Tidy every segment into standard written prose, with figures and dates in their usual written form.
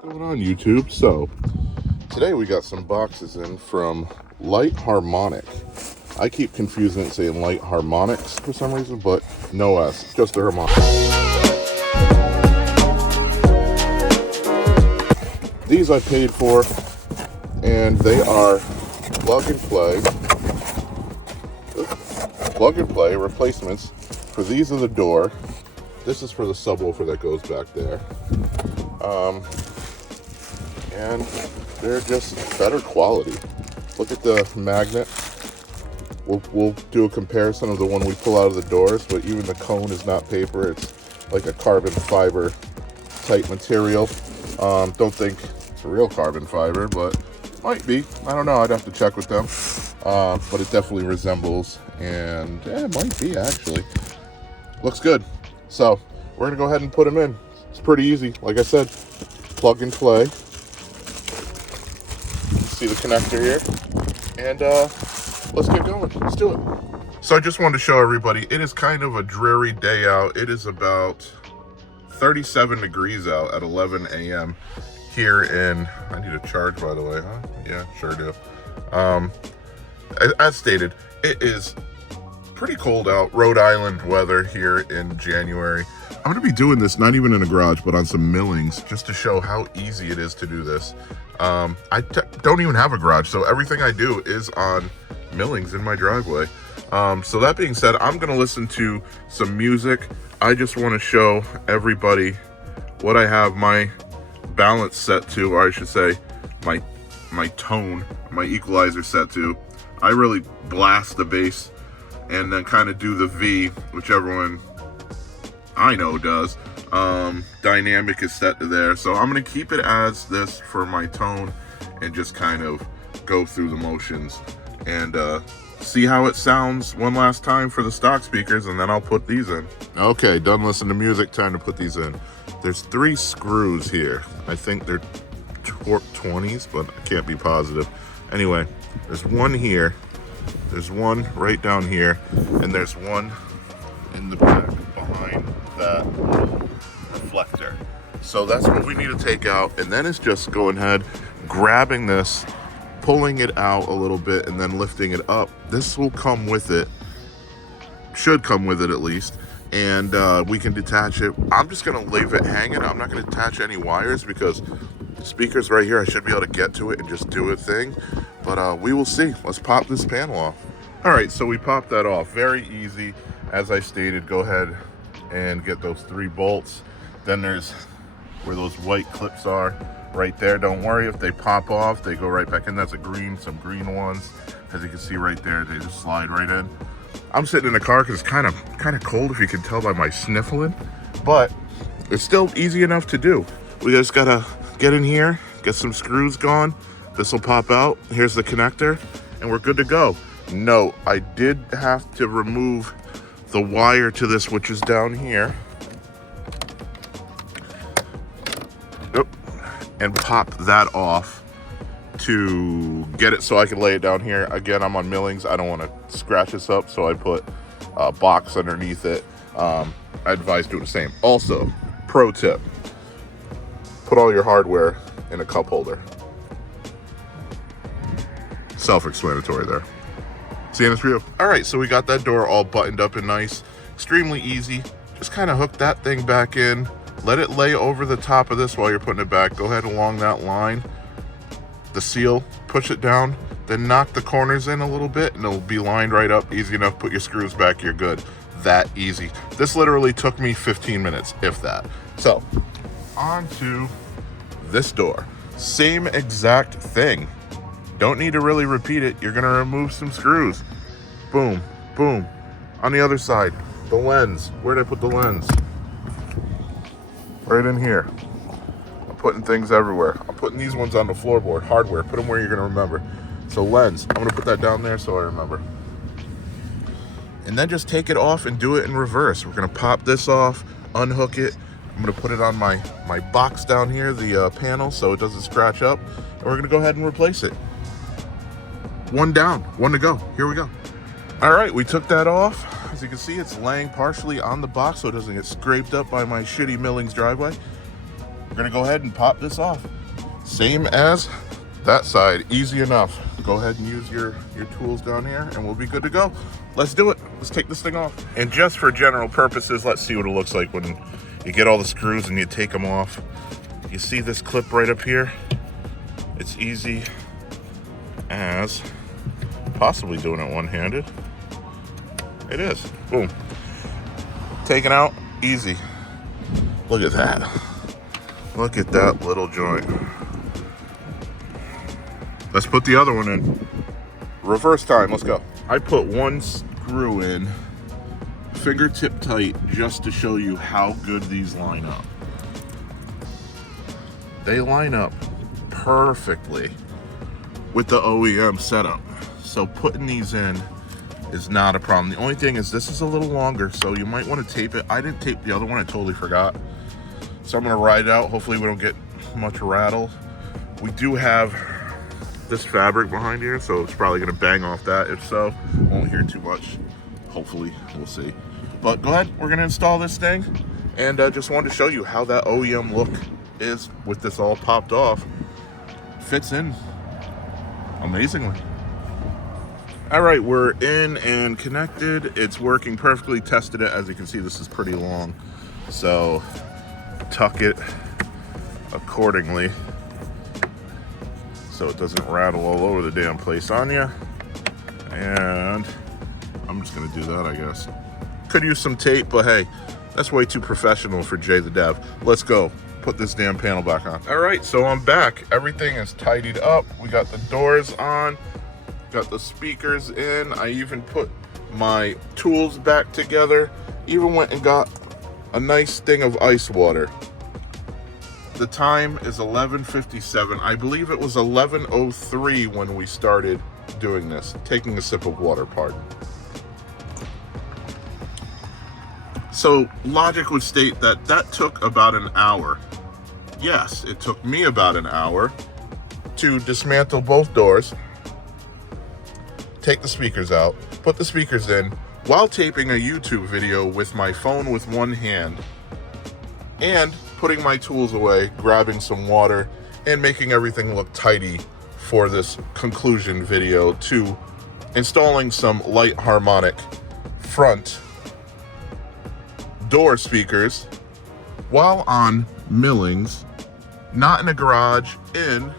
What's going on, YouTube? So today we got some boxes in from Light Harmonic. I keep confusing it saying Light Harmonics for some reason, but no S, just the harmonic. These I paid for, and they are plug and play replacements for these in the door. This is for the subwoofer that goes back there. And they're just better quality. Look at the magnet. We'll do a comparison of the one we pull out of the doors, but even the cone is not paper. It's like a carbon fiber type material. Don't think it's a real carbon fiber, but might be. I don't know. I'd have to check with them. But it definitely resembles, and it might be actually. Looks good. So we're gonna go ahead and put them in. It's pretty easy. Like I said, plug and play. See the connector here, and let's get going. Let's do it. So I just wanted to show everybody, it is kind of a dreary day out. It is about 37 degrees out at 11 a.m. here in, I need a charge by the way, huh? Yeah, sure do. As stated, it is pretty cold out, Rhode Island weather here in January. I'm gonna be doing this not even in a garage, but on some millings, just to show how easy it is to do this. I don't even have a garage, so everything I do is on millings in my driveway. So that being said, I'm gonna listen to some music. I just want to show everybody what I have my balance set to, or I should say my tone, my equalizer set to. I really blast the bass and then kind of do the V, whichever one I know does. Dynamic is set to there, so I'm gonna keep it as this for my tone and just kind of go through the motions and see how it sounds one last time for the stock speakers, and then I'll put these in. Okay, done listening to music, time to put these in. There's 3 screws here. I think they're 20s, but I can't be positive. Anyway, there's one here, there's one right down here, and there's one in the back behind that reflector. So that's what we need to take out, and then it's just going ahead, grabbing this, pulling it out a little bit, and then lifting it up. This will come with it, should come with it at least, and we can detach it. I'm just gonna leave it hanging. I'm not gonna attach any wires because the speaker's right here. I should be able to get to it and just do a thing, but we will see. Let's pop this panel off. All right, so we popped that off. Very easy. As I stated, go ahead and get those 3 bolts. Then there's where those white clips are right there. Don't worry if they pop off, they go right back in. That's some green ones. As you can see right there, they just slide right in. I'm sitting in the car because it's kind of cold, if you can tell by my sniffling, but it's still easy enough to do. We just gotta get in here, get some screws gone. This will pop out. Here's the connector, and we're good to go. No, I did have to remove the wire to this, which is down here. And pop that off to get it so I can lay it down here. Again, I'm on millings. I don't want to scratch this up, so I put a box underneath it. I advise doing the same. Also, pro tip, put all your hardware in a cup holder. Self-explanatory there. See you in this review. All right, so we got that door all buttoned up and nice. Extremely easy. Just kind of hook that thing back in. Let it lay over the top of this while you're putting it back. Go ahead along that line. The seal, push it down, then knock the corners in a little bit and it'll be lined right up. Easy enough, put your screws back, you're good. That easy. This literally took me 15 minutes, if that. So, on to this door. Same exact thing. Don't need to really repeat it. You're gonna remove some screws. Boom, boom. On the other side, the lens. Where did I put the lens? Right in here. I'm putting things everywhere. I'm putting these ones on the floorboard. Hardware, put them where you're gonna remember. So lens, I'm gonna put that down there so I remember. And then just take it off and do it in reverse. We're gonna pop this off, unhook it. I'm gonna put it on my box down here, the panel, so it doesn't scratch up. And we're gonna go ahead and replace it. One down, one to go. Here we go. All right, we took that off. As you can see, it's laying partially on the box so it doesn't get scraped up by my shitty millings driveway. We're gonna go ahead and pop this off. Same as that side, easy enough. Go ahead and use your tools down here and we'll be good to go. Let's do it. Let's take this thing off. And just for general purposes, let's see what it looks like when you get all the screws and you take them off. You see this clip right up here? It's easy as possibly doing it one-handed. It is. Boom. Taken out, easy. Look at that. Look at that little joint. Let's put the other one in. Reverse time, let's go. I put one screw in, fingertip tight, just to show you how good these line up. They line up perfectly with the OEM setup. So putting these in is not a problem. The only thing is this is a little longer, so you might want to tape it. I didn't tape the other one, I totally forgot. So I'm gonna ride it out. Hopefully we don't get much rattle. We do have this fabric behind here, so it's probably gonna bang off that. If so, won't hear too much. Hopefully, we'll see. But go ahead, we're gonna install this thing, and just wanted to show you how that OEM look is with this all popped off. Fits in amazingly. All right, we're in and connected. It's working perfectly. Tested it. As you can see, this is pretty long, so tuck it accordingly so it doesn't rattle all over the damn place on you. And I'm just gonna do that, I guess. Could use some tape, but hey, that's way too professional for Jay the Dev. Let's go put this damn panel back on. All right, so I'm back. Everything is tidied up. We got the doors on, got the speakers in. I even put my tools back together. Even went and got a nice thing of ice water. The time is 11:57. I believe it was 11:03 when we started doing this. Taking a sip of water, pardon. So logic would state that that took about an hour. Yes, it took me about an hour to dismantle both doors, take the speakers out, put the speakers in, while taping a YouTube video with my phone with one hand, and putting my tools away, grabbing some water, and making everything look tidy for this conclusion video to installing some Light Harmonic front door speakers while on millings, not in a garage, in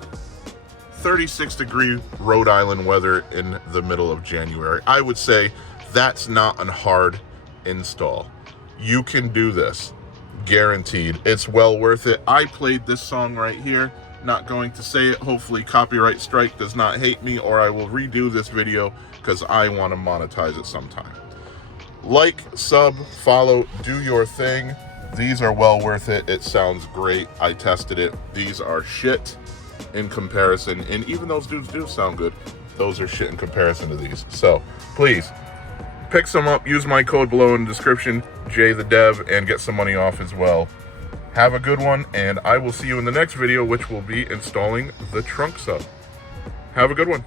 36-degree Rhode Island weather in the middle of January. I would say that's not a hard install. You can do this, guaranteed. It's well worth it. I played this song right here, not going to say it. Hopefully copyright strike does not hate me, or I will redo this video because I want to monetize it sometime. Like, sub, follow, do your thing. These are well worth it. It sounds great. I tested it. These are shit in comparison, and even those dudes do sound good. Those are shit in comparison to these. So please pick some up, use my code below in the description, Jay the Dev, and get some money off as well. Have a good one, and I will see you in the next video, which will be installing the trunk sub. Have a good one.